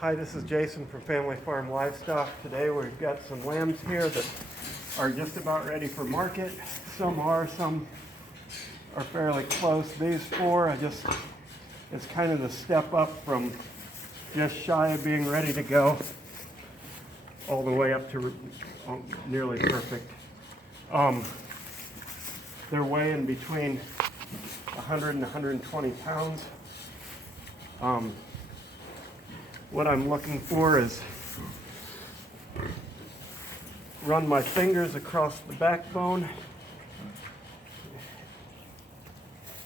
Hi, this is Jason from Family Farm Livestock. Today we've got some lambs here that are just about ready for market. Some are fairly close. These four, it's kind of the step up from just shy of being ready to go all the way up to nearly perfect. They're weighing between 100 and 120 pounds. What I'm looking for is run my fingers across the backbone.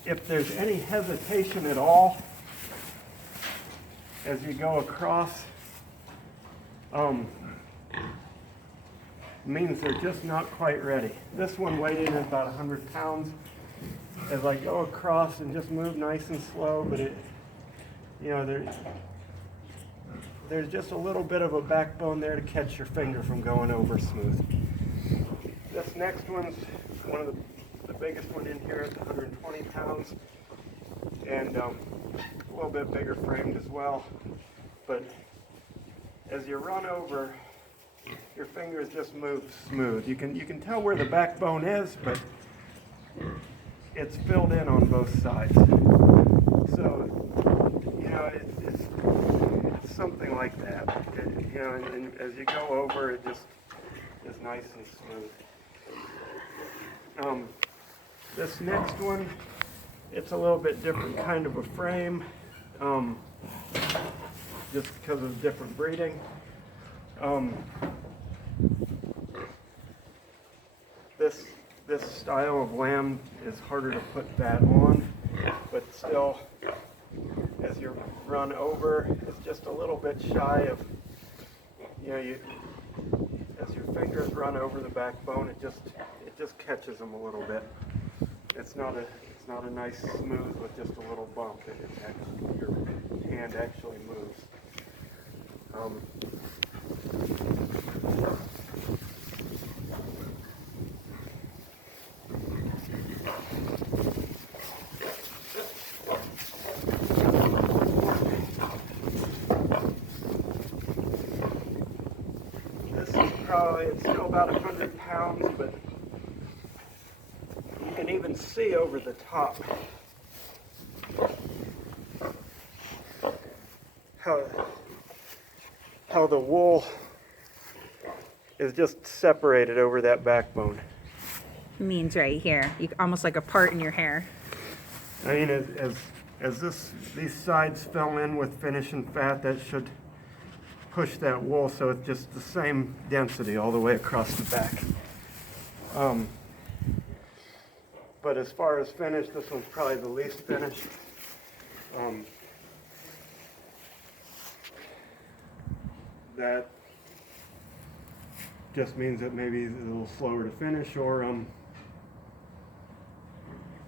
If there's any hesitation at all as you go across, means they're just not quite ready. This one weighed in at about 100 pounds. As I go across and just move nice and slow, but there's just a little bit of a backbone there to catch your finger from going over smooth. This next one's one of the biggest one in here. It's 120 pounds and a little bit bigger framed as well. But as you run over, your fingers just move smooth. You can tell where the backbone is, but it's filled in on both sides. So, it's something like that. And as you go over, it just is nice and smooth. This next one, it's a little bit different kind of a frame, just because of different breeding. This style of lamb is harder to put that on, but still, as you run over, it's just a little bit shy of, as your fingers run over the backbone, it just catches them a little bit. It's not a nice smooth with just a little bump. Your hand actually moves. It's still about 100 pounds, but you can even see over the top how the wool is just separated over that backbone. Means right here, almost like a part in your hair. I mean, as these sides fill in with finish and fat, that should push that wool so it's just the same density all the way across the back. But as far as finish, this one's probably the least finished. That just means that maybe it's a little slower to finish, or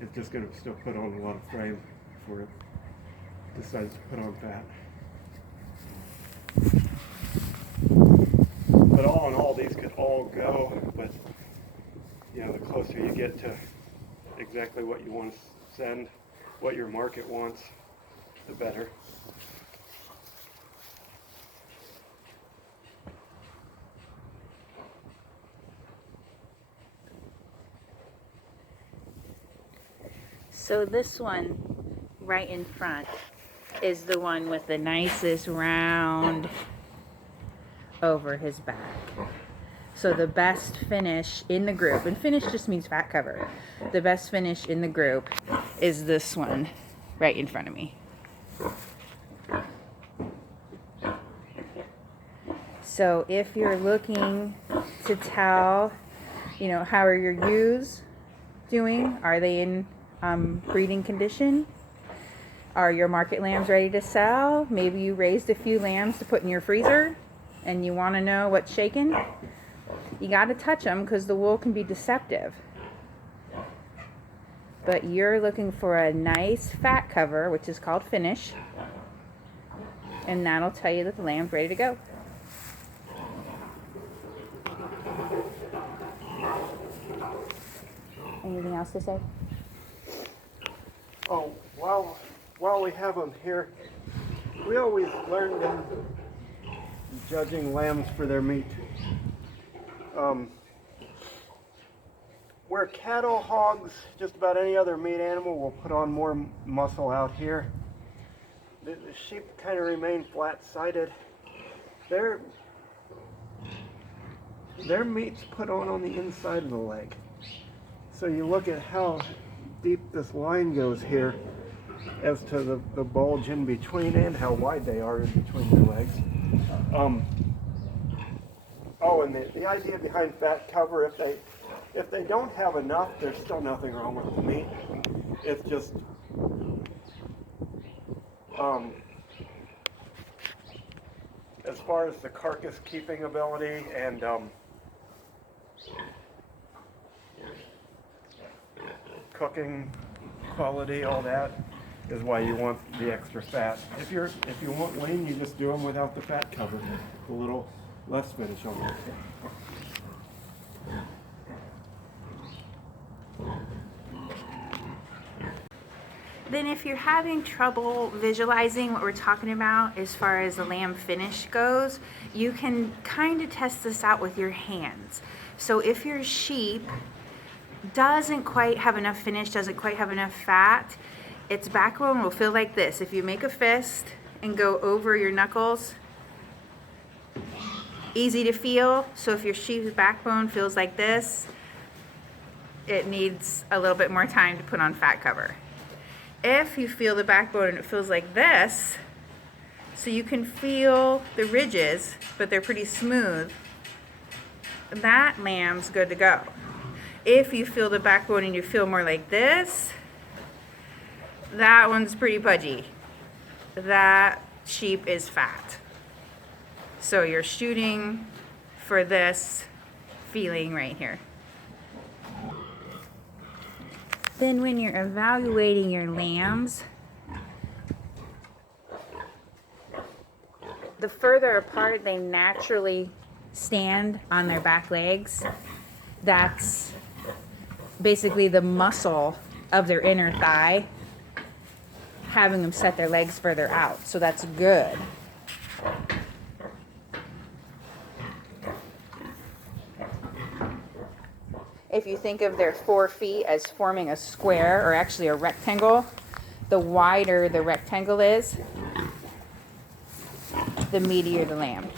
it's just going to still put on a lot of frame before it decides to put on fat. But all in all, these could all go, but the closer you get to exactly what you want to send, what your market wants, the better. So this one right in front is the one with the nicest round over his back. So the best finish in the group, and finish just means fat cover, the best finish in the group is this one right in front of me. So if you're looking to tell, how are your ewes doing? Are they in breeding condition? Are your market lambs ready to sell? Maybe you raised a few lambs to put in your freezer and you want to know what's shaking. You got to touch them because the wool can be deceptive. But you're looking for a nice fat cover, which is called finish, and that'll tell you that the lamb's ready to go. Anything else to say? Oh, while we have them here, we always learned judging lambs for their meat. Where cattle, hogs, just about any other meat animal will put on more muscle out here, the sheep kind of remain flat-sided. Their meat's put on the inside of the leg. So you look at how deep this line goes here as to the bulge in between and how wide they are in between their legs. Oh, and the idea behind fat cover, if they don't have enough, there's still nothing wrong with the meat. It's just as far as the carcass keeping ability and cooking quality, all that is why you want the extra fat. If you want lean, you just do them without the fat cover, a little less finish on that. Then if you're having trouble visualizing what we're talking about as far as the lamb finish goes, you can kind of test this out with your hands. So if your sheep doesn't quite have enough finish, doesn't quite have enough fat, its backbone will feel like this. If you make a fist and go over your knuckles, easy to feel. So if your sheep's backbone feels like this, it needs a little bit more time to put on fat cover. If you feel the backbone and it feels like this, so you can feel the ridges, but they're pretty smooth, that lamb's good to go. If you feel the backbone and you feel more like this, that one's pretty pudgy. That sheep is fat. So you're shooting for this feeling right here. Then when you're evaluating your lambs, the further apart they naturally stand on their back legs, that's basically the muscle of their inner thigh, having them set their legs further out. So that's good. If you think of their 4 feet as forming a square or actually a rectangle, the wider the rectangle is, the meatier the lamb.